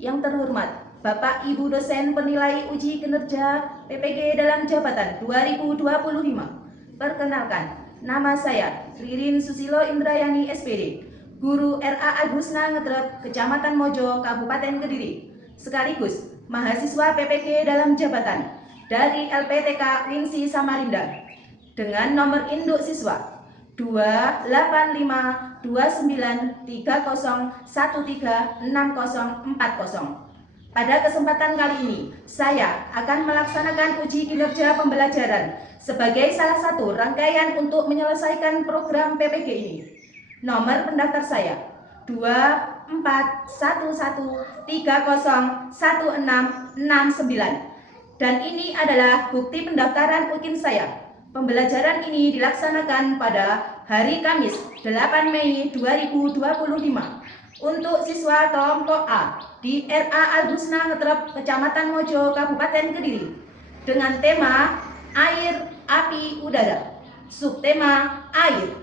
Yang terhormat Bapak Ibu dosen penilai uji kinerja PPG dalam jabatan 2025. Perkenalkan, nama saya Ririn Susilo Indrayani SPD, Guru RA Agusna Ngetrep, Kecamatan Mojo, Kabupaten Kediri, sekaligus mahasiswa PPG dalam jabatan dari LPTK Winsi Samarinda, dengan nomor induk siswa 2852930136040. Pada kesempatan kali ini, saya akan melaksanakan uji kinerja pembelajaran sebagai salah satu rangkaian untuk menyelesaikan program PPG ini. Nomor pendaftar saya 2411301669, dan ini adalah bukti pendaftaran UKIN saya. Pembelajaran ini dilaksanakan pada hari Kamis 8 Mei 2025 untuk siswa kelompok A di RA Agusna Ngetrep, Kecamatan Mojo, Kabupaten Kediri, dengan tema Air, Api, Udara, subtema Air.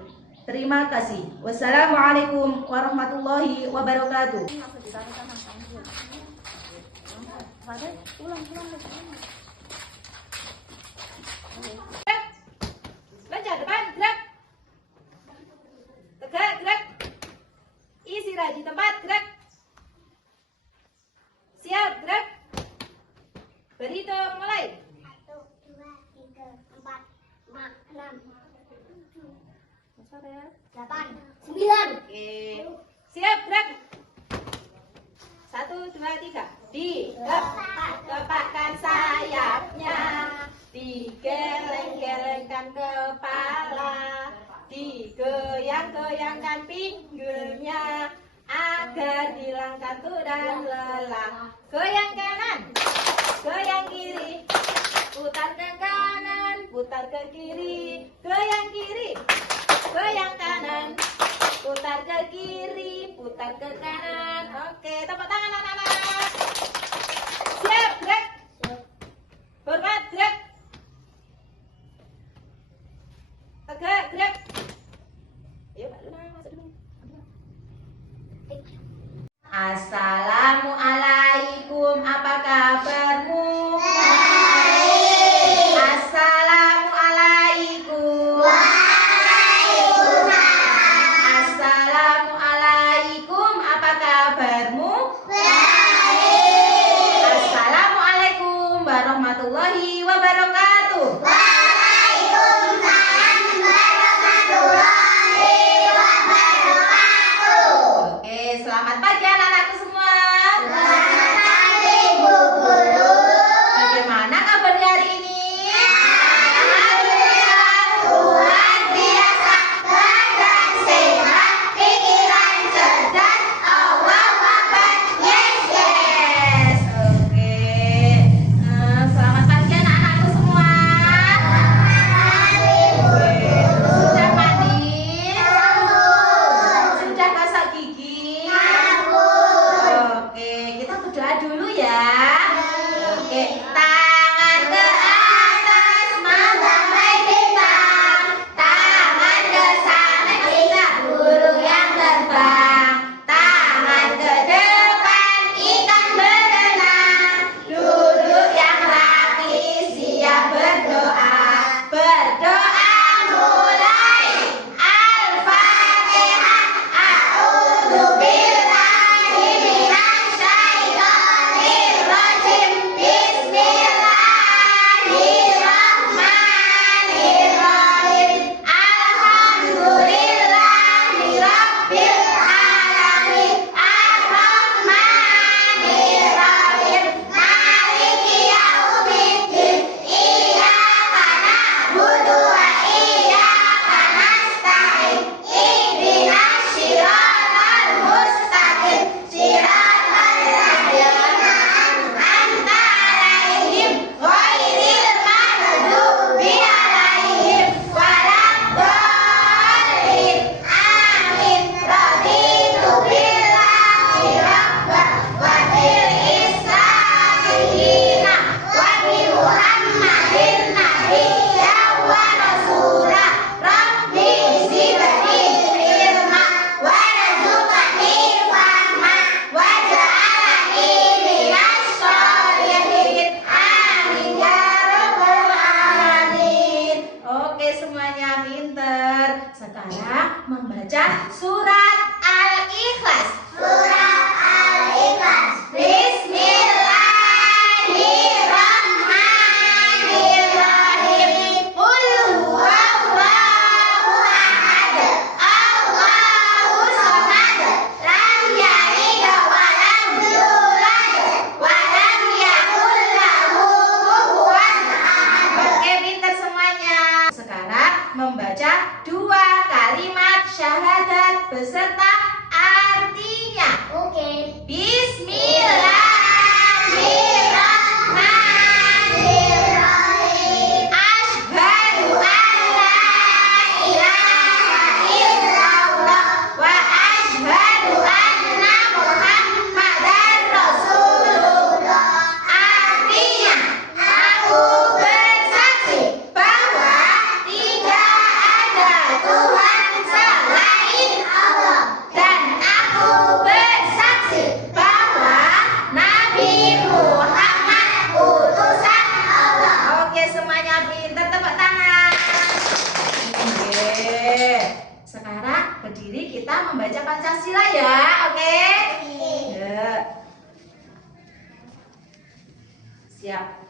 Terima kasih. Wassalamualaikum warahmatullahi wabarakatuh. Belajar depan, gerak. Tegak, gerak. Istirahat di tempat, gerak. Siap, gerak. Berhitung, mulai. 1, 2, 3, 4, 5, 6, 7, 8, 9. Oke. Siap, gerak. 1, 2, 3. Dikepakkan sayapnya, digeleng-gelengkan kepala, digoyang-goyangkan pinggulnya, agar hilang kantuk dan lelah. Goyang kanan, goyang kiri, putar ke kanan, putar ke kiri, goyang kiri, goyang kanan, putar ke kiri, putar ke kanan. Oke, tepuk tangan anak-anak. Siap, gerak. Hormat, gerak. Tegak, gerak. Ayo Pak Luna, masuk dulu. Assalamualaikum, apa kabarmu? Baik. Assalamualaikum. Waalaikumsalam. Assalamualaikum, apa kabarmu? Baik. Assalamualaikum warahmatullahi wabarakatuh. Waalaikumsalam warahmatullahi wabarakatuh. Oke, selamat pagi anak-anakku semua. Selamat pagi, Bu Guru. Bagaimana kabarnya hari ini? Alhamdulillah, Tuhan biasa, badan sehat, pikiran cerdas, Allahu Akbar. Yes, yes. Oke. Selamat pagi anak-anakku semua. Sudah mandi? Sudah gosok gigi? Oke, kita berdoa dulu ya. Oke, tangan ke atas, menggapai bintang. Tangan ke sana, kita burung yang terbang. Tangan ke depan, ikan berenang. Duduk yang rapi, siap berdoa. Berdoa mulai. Al-Fatihah. A'udzubillahi minasyaitonir rajim. Bismillahirrahmanirrahim. Pancasila ya, oke? Ya. Siap.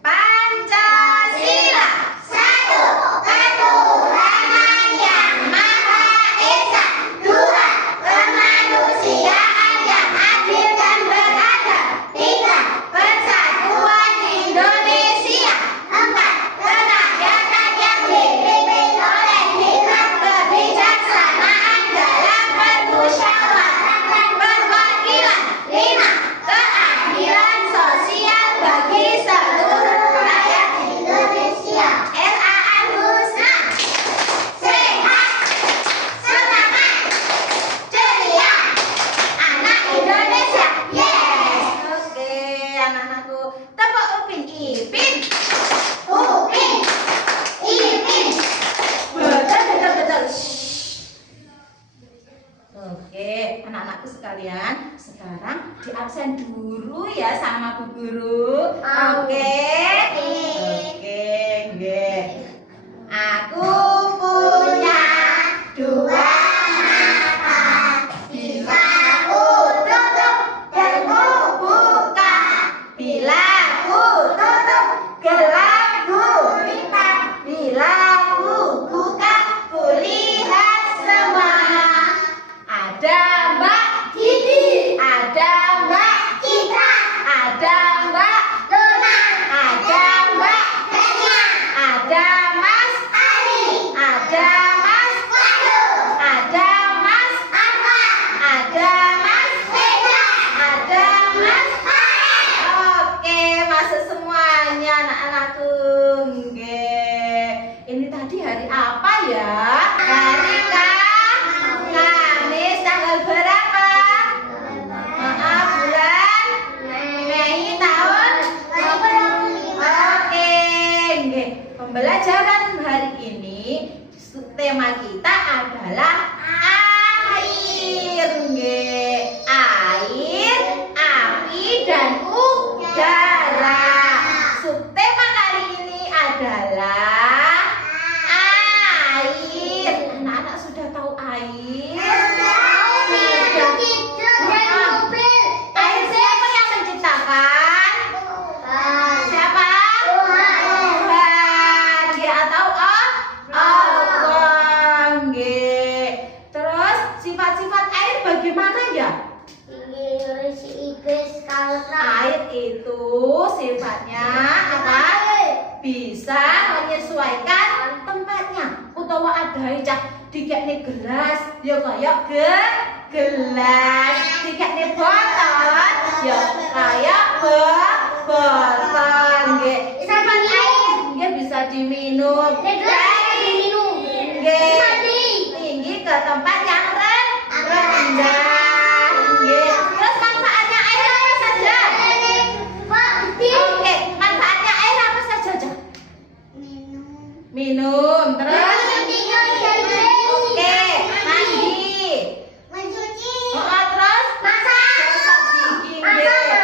Pancasila. Satu, ketuhanan yang Maha Esa. Dua, kemanusiaan yang adil dan beradab. Tiga, persatuan Indonesia. Empat, kerakyatan yang dipimpin oleh hikmat kebijaksanaan dalam permusyawaratan perwakilan. Lima, keadilan sosial bagi seluruh rakyat Indonesia. Al-Husna. Sehat, semangat, ceria, anak Indonesia. Yes. Oke, anak-anakku. Tepuk Upin Ipin. Upin, Ipin. Betul. Oke, anak-anakku sekalian, sekarang di absen dulu ya sama Bu Guru. Oke. Oke, nggih. Aku punya dua mata, bila ku tutup dan ku buka, bila ku tutup gelap gulita, bila ku buka ku lihat semuanya. Ada Mbak Didi, ada Mbak Citra, ada Mbak Luna, ada Mbak Dania, ada Mas Ali, ada Mas Wahyu, ada Mas Anwar, ada Mas Reza, ada Mas. Farel. Oke, masuk semuanya anak-anakku. Nggih. Ini tadi hari apa ya? Hari Kamis tanggal berapa? Maaf, bulan Mei tahun. Oke, nggih. Pembelajaran hari ini tema kita adalah air, nggih. Air, api dan udara. Subtema kali ini adalah air. Anak-anak sudah tahu air? Air siapa yang menciptakan? Siapa? Tuhan. Dia tahu Allah. Nggih. Terus sifat-sifat air bagaimana ya? Air itu sifatnya apa? Bisa menyesuaikan tempatnya. Utawa ada cah dikekne gelas, ya kayak gelas. Dikekne botol, ya kayak botol. Nggih. Sifat air nggih bisa diminum. Nggih. Tinggi ke tempat yang rendah. Nggih. Terus manfaatnya air apa saja? Oke, manfaatnya air apa saja? Cak? Minum. Terus oke, mandi. Terus gosok gigi. Nggih.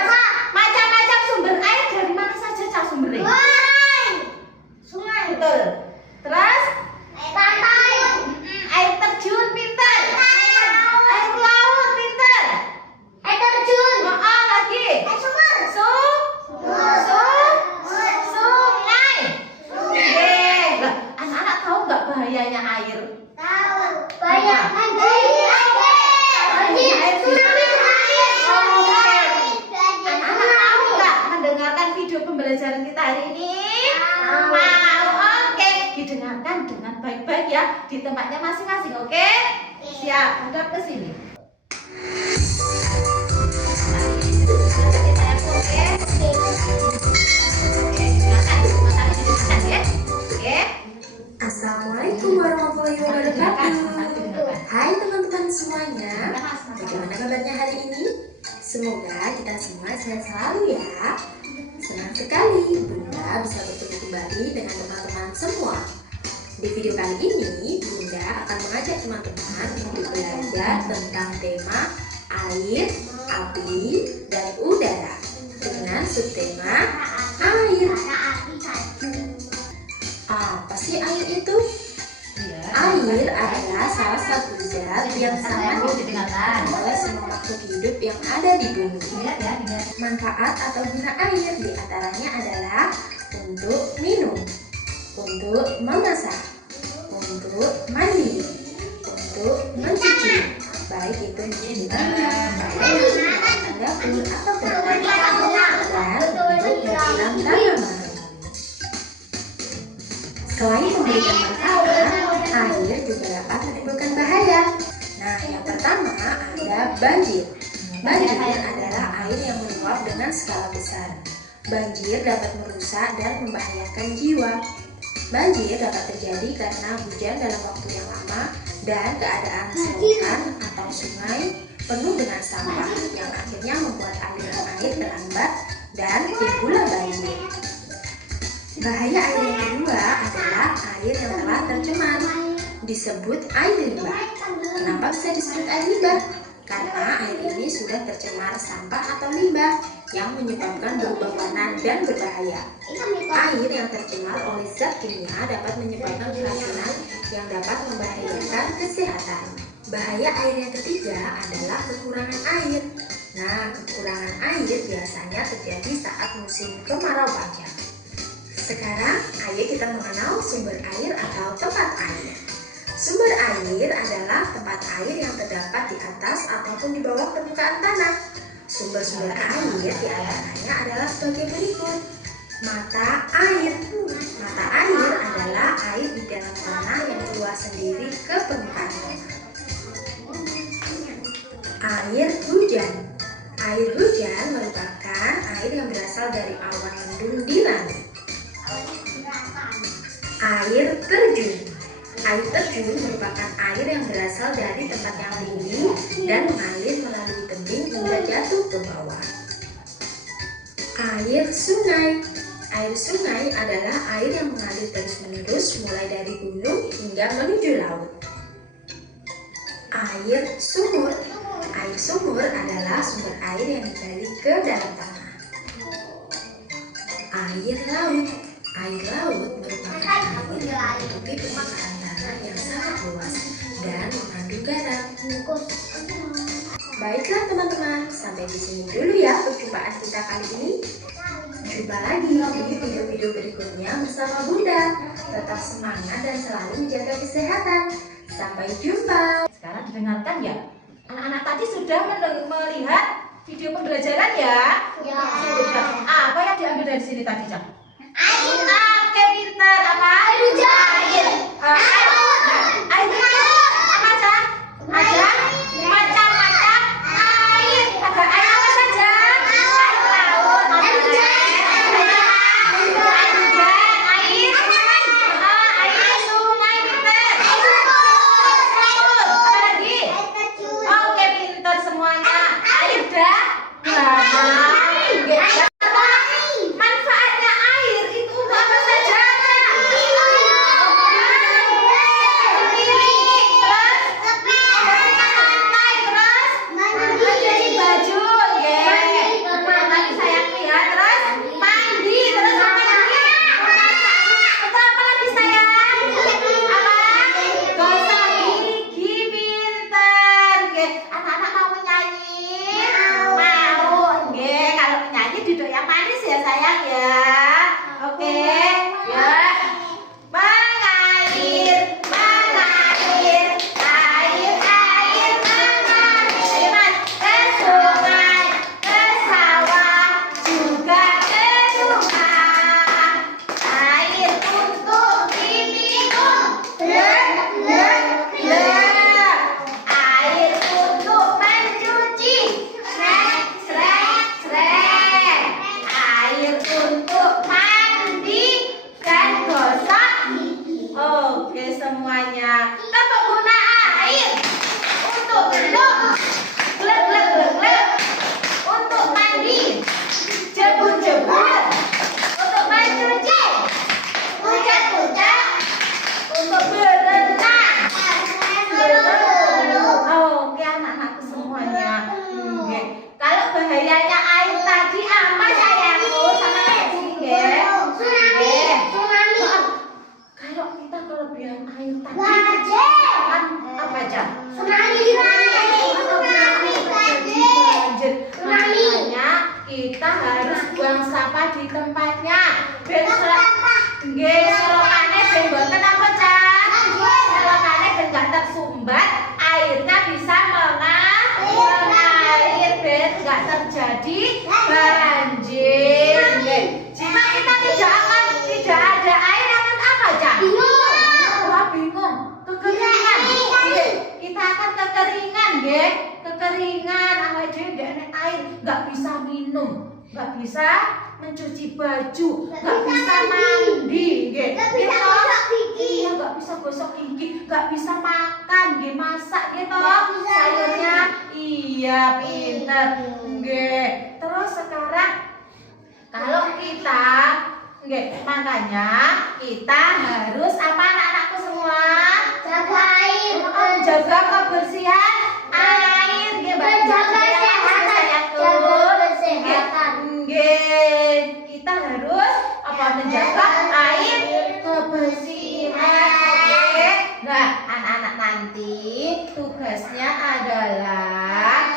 Macam-macam sumber air dari mana saja Cak sumbernya? Betul. Terus air terjun pinter. Air laut pinter. Lagi. Sungai. Nggih. Lah, anak-anak tahu nggak bahayanya air? Anak-anak mau nggak mendengarkan video pembelajaran kita hari ini? Mau? Oke, didengarkan dengan baik-baik ya di tempatnya masing-masing. Oke? Siap, hadap ke sini. Assalamualaikum warahmatullahi wabarakatuh. Hai teman-teman semuanya, bagaimana kabarnya hari ini? Semoga kita semua sehat selalu ya. Senang sekali Bunda bisa bertemu kembali dengan teman-teman semua. Di video kali ini, Bunda akan mengajak teman-teman untuk belajar tentang tema air, api, dan udara dengan subtema air. Apa sih air itu? Air Air adalah salah satu zat yang sangat dibutuhkan oleh semua makhluk hidup yang ada di bumi. Manfaat atau guna air diantaranya adalah untuk minum, untuk memasak, untuk mandi, untuk mencuci, baik itu mencuci tangan, dapur atau berkait, dan untuk menyiram tanaman. Selain memberikan manfaat, air juga dapat menimbulkan bahaya. Nah, yang pertama ada banjir. Banjir adalah air yang meluap dengan skala besar. Banjir dapat merusak dan membahayakan jiwa. Banjir dapat terjadi karena hujan dalam waktu yang lama dan keadaan selokan atau sungai penuh dengan sampah yang akhirnya membuat aliran air terhambat dan timbullah banjir. Bahaya air yang kedua adalah air yang telah tercemar, disebut air limbah. Kenapa bisa disebut air limbah? Karena air ini sudah tercemar sampah atau limbah yang menyebabkan berubah warna dan berbahaya. Air yang tercemar oleh zat kimia dapat menyebabkan keracunan yang dapat membahayakan kesehatan. Bahaya air yang ketiga adalah kekurangan air. Nah, kekurangan air biasanya terjadi saat musim kemarau panjang. Sekarang, ayo kita mengenal sumber air atau tempat air. Sumber air adalah tempat air yang terdapat di atas ataupun di bawah permukaan tanah. Sumber-sumber air diantaranya adalah sebagai berikut. Mata air. Mata air adalah air di dalam tanah yang keluar sendiri ke permukaan tanah. Air hujan. Air hujan merupakan air yang berasal dari awan mendung di langit. Air terjun. Air terjun merupakan air yang berasal dari tempat yang tinggi dan mengalir melalui tebing hingga jatuh ke bawah. Air sungai. Air sungai adalah air yang mengalir terus-menerus mulai dari gunung hingga menuju laut. Air sumur. Air sumur adalah sumber air yang digali ke dalam tanah. Air laut. Air laut merupakan air yang menutupi permukaan tanah yang sangat luas dan mengandung garam. Baiklah teman-teman, sampai di sini dulu ya perjumpaan kita kali ini. Jumpa lagi di video-video berikutnya bersama Bunda. Tetap semangat dan selalu menjaga kesehatan. Sampai jumpa. Sekarang didengarkan ya. Anak-anak tadi sudah melihat video pembelajaran ya? Ya. Sudah. Apa yang diambil dari sini tadi, Cak? Air. Oke, pintar. Apa? Air hujan. Air. Air hujan. Apa, Cak? Ada macam-macam air. Ada air apa saja? Air laut. Air hujan. Air hujan. Air sungai, pintar. Apa lagi? Oke, pintar semuanya. Air manfaatnya air itu untuk apa saja? Mencuci baju, tadi saya lihat, terus mandi, terus apa lagi? Terus apa lagi sayang? Apa? Gosok gigi, pintar. Anak-anak mau nyanyi? Mau. Kalau nyanyi duduk harus buang sampah di tempatnya. Ben nggih, selokane ben mboten apa, Cak? Selokane ben gak tersumbat, airnya bisa mengalir ben gak terjadi banjir. Nggih. Jika kita tidak ada air akan apa, Cak? Wah, bingung. Kekeringan. Nggih. Kita akan kekeringan, nggih. Kekeringan, awake dhewe nggak enek air, nggak bisa minum, nggak bisa mencuci baju, nggak bisa mandi, nggih. Iya, nggak bisa gosok gigi, nggak bisa makan, nggih, masak gitu. Sayurnya iya, pinter, nggih. Terus sekarang kalau kita, nggih, makanya kita harus apa anak-anakku semua? Jaga air. Jaga kebersihan air, nggih, Jaga kesehatan. Nggih, kita harus apa menjaga air kebersihan. Oke. Nah, anak-anak nanti tugasnya adalah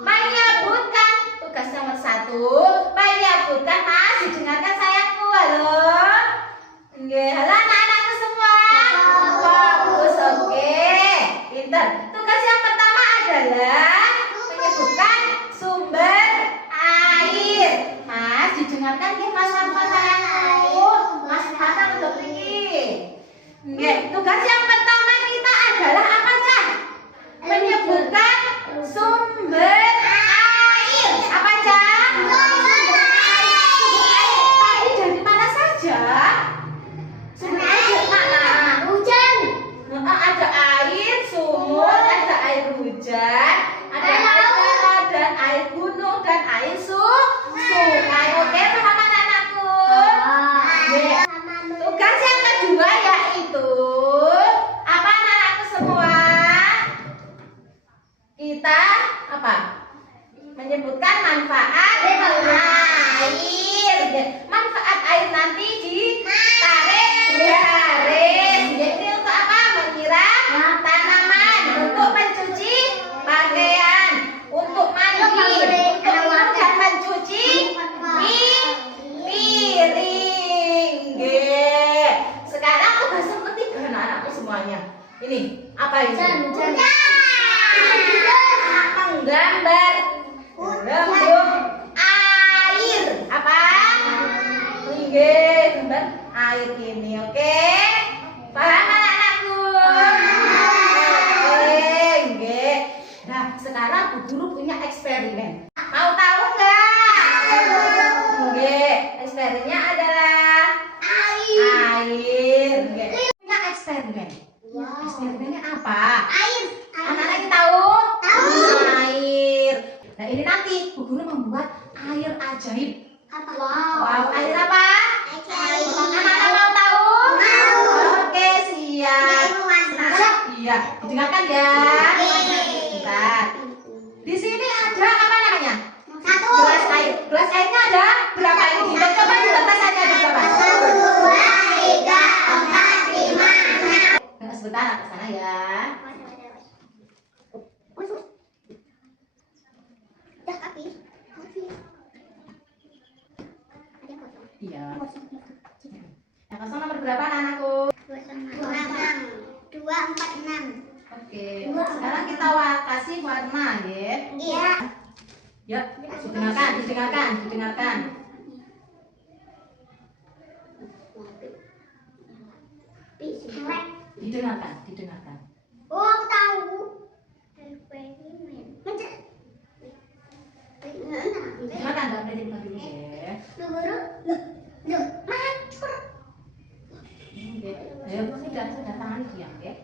menyebutkan tugas nomor 1, menyebutkan Mas, didengarkan sayangku, halo. Nggih, halo anak-anakku semua. Bagus, oke. Pintar. Tugas yang pertama adalah menyebutkan sumber air. Mas, didengarkan nggih Mas Marfa sayangku. Mas Marfa udah pergi. Nggih, tugas yang pertama kita adalah apa, Cak? Menyebutkan sumber air. Apa, Cak? Sumber air. Tadi dari mana saja? Sumber air dari mana? Hujan. Ada air sumur, ada air hujan, ada air laut dan air gunung dan air sungai. Oke, paham anak-anakku? Nggih. Tugas yang kedua yaitu apa anak-anakku semua? Kita apa? Menyebutkan manfaat air. Manfaat air nanti ditarik garis. Jadi untuk apa? Menyiram tanaman, untuk mencuci pakaian, untuk mandi, untuk minum dan mencuci piring. Nggih. Sekarang tugas yang ketiga anak-anakku semuanya. Ini apa itu? Menggambar lembung air. Apa? Nggih, gambar air ini, oke? Paham anak-anakku? Oke, nggih. Nah, sekarang Bu Guru punya eksperimen. Mau tahu nggak? Nggih, eksperimennya adalah air. Nggih. Punya eksperimen. Eksperimennya apa? Anak-anak ini tahu? Air. Nah, ini nanti Bu Guru membuat air ajaib. Wow, air apa? Anak-anak mau tahu? Oke, siap. Iya, didengarkan ya. Bentar. Di sini ada apa namanya? Gelas air. Gelas airnya ada berapa ini? Coba dibatas saja ada berapa? 1, 2, 3, 4, 5, 6. Sebentar, ke sana ya. Iya. Yang kosong nomor berapa anak-anakku? 2, 4, 6. Oke. Sekarang kita kasih warna, ya. Iya. Ya, didengarkan. Didengarkan. Oh, aku tahu. Eksperimen. Didengarkan enggak berarti dulu ya. Macur. Oke. Ayo, sudah tangan diam, ya.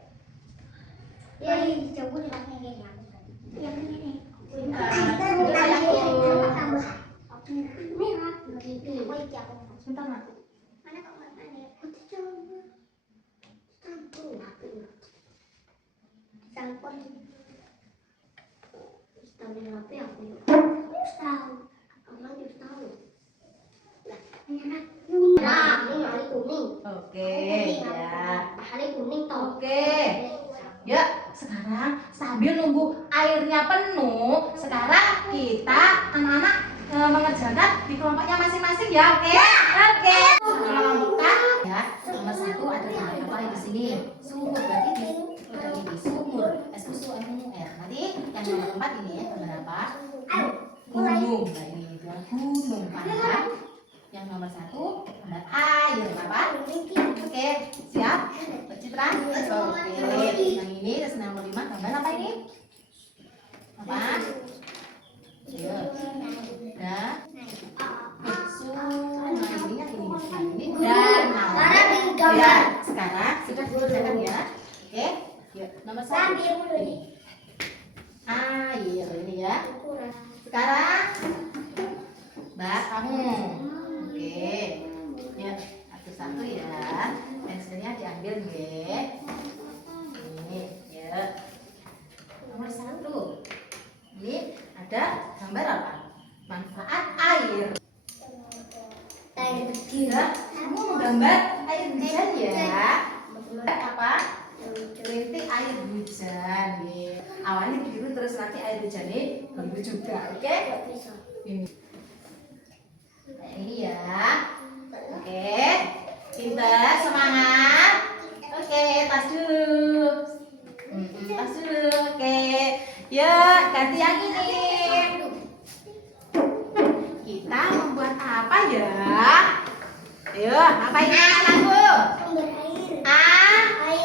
Ya, jauh di belakangnya yang ini. Sebentar, Nak. Mana kok nggak ada? Udah coba. Campur. Tahu apa ya aku? Tahu. Allah dia tahu. Nah, ini anak. Ini hari kuning. Oke, ya. Hari kuning toh. Oke. Ya, sekarang di kelompoknya masing-masing ya, oke? Oke. Kelompokkan ya. Nomor 1 ada gambar apa yang di sini? Sumur, berarti di ini sumur. S-U-M-U-R. Nanti yang nomor 4 ini ya, gambar apa? Gunung. Nah ini adalah gunung panjang. Yang nomor 1 gambar air apa? Oke, siap? Citra? Oke. Yang ini terus nomor 5 gambar apa ini? Apa? Ayo. Nah. Ini danau. Ya, sekarang sudah dikerjakan ya. Oke. Yuk, nomor 1. Air ini ya. Sekarang Mbak kamu. Oke. Ya, satu-satu ya. Pensilnya diambil nggih. Ini, ya. Nomor 1. Ini ada gambar apa? Manfaat air. Ya, kamu menggambar air hujan ya. Apa? Rintik air hujan. Nih. Awalnya biru terus nanti air hujannya biru juga. Oke? Ini. Ini ya. Oke. Pintar, semangat. Oke, tas dulu. Tas dulu. Oke. Yuk, ganti yang ini. Kita membuat apa ya? Ayo, apa ini anakku?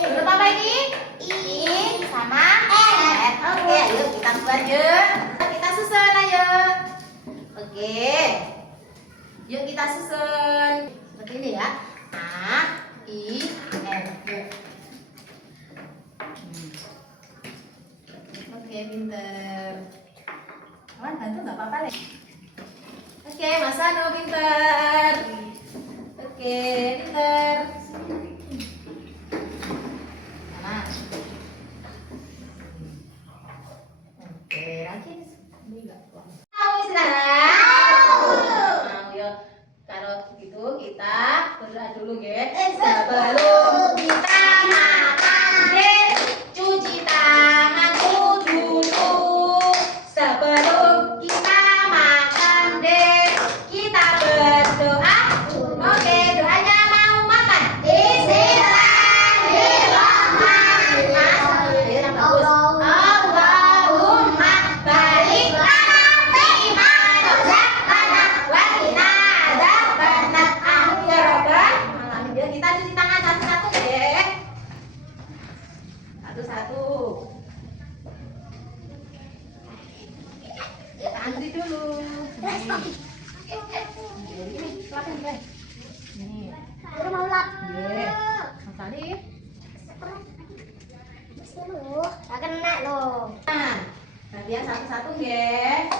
Huruf apa ini? I sama S. Oke, ayo kita buat yuk. Kita susun ayo. Oke. Yuk kita susun. Seperti ini ya. A, I, R. Yuk. Oke, pinter. Kawan bantu nggak apa-apa deh. Oke, Mas Anu pinter. Oke, pinter. Mana? Oke, lagi. Ini enggak kuat. Tahu istirahat. Mau yuk. Kalau gitu kita berdoa dulu ya. Sebelum kita makan, cuci tangan dulu. Sebelum kita makan deh, kita berdoa. Oke, doanya mau makan. Bismillahirrahmanirrahim. Allahumma barik lana fima razaqtana wa qina adzabannar. Amin ya rabbal alamin. Kita cuci tangan satu-satu deh. Satu-satu. Kita antri dulu. Ini silakan deh. Ini. Mau lap. Nggih. Mas Ali. Tak kena loh. Nah, gantian satu-satu nggih.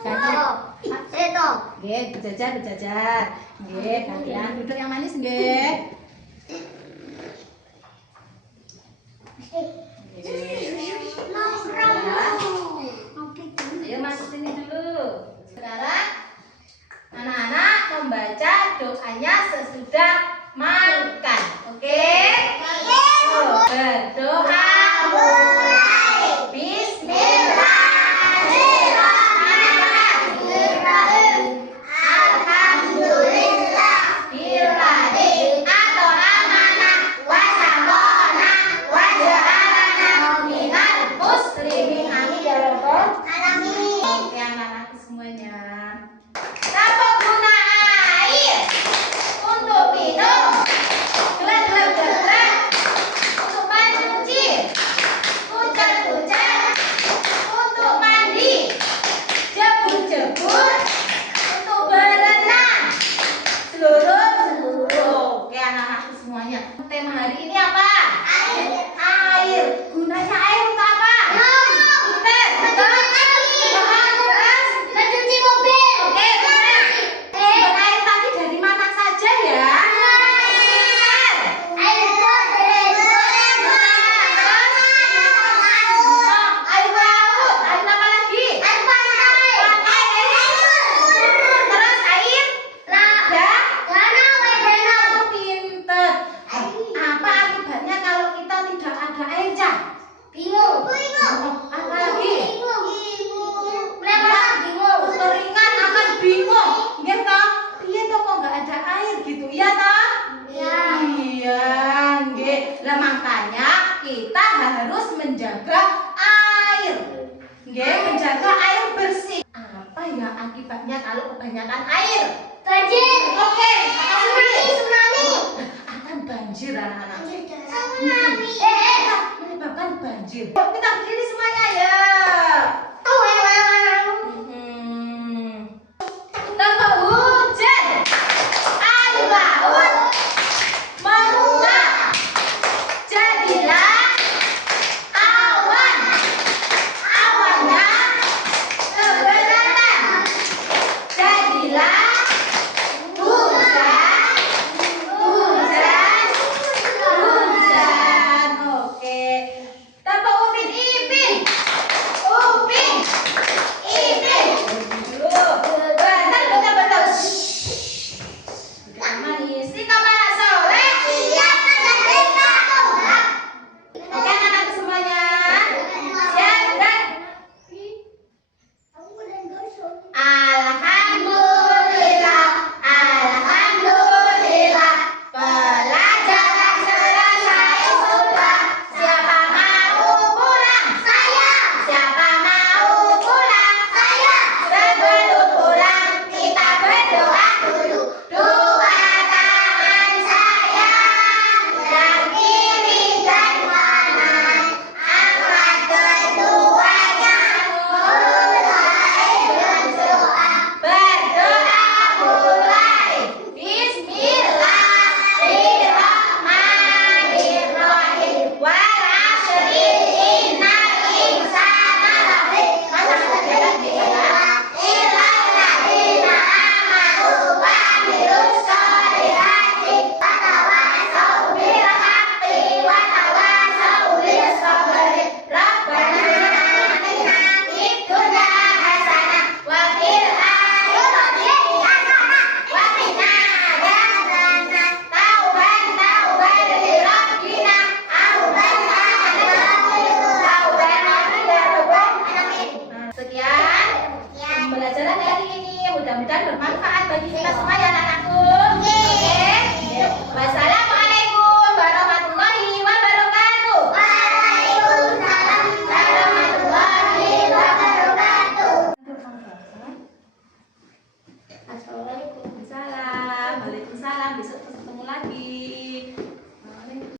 Satu. Satu. Nggih, berjajar. Nggih, gantian duduk yang manis nggih. Ayo masuk sini dulu. Sekarang anak-anak membaca doanya sesudah makan. Oke? Berdoa mulai. Bismillahirrahmanirrahim. Alhamdulillah billadzi at'amana wa saqana wa ja'alana minal muslimin. Amin ya rabbal alamin. Oke, anak ya akibatnya kalau kebanyakan air? Banjir. Oke, Tsunami. akan banjir anak-anak. Tsunami. Menyebabkan banjir. Yuk, kita berdiri semuanya ya.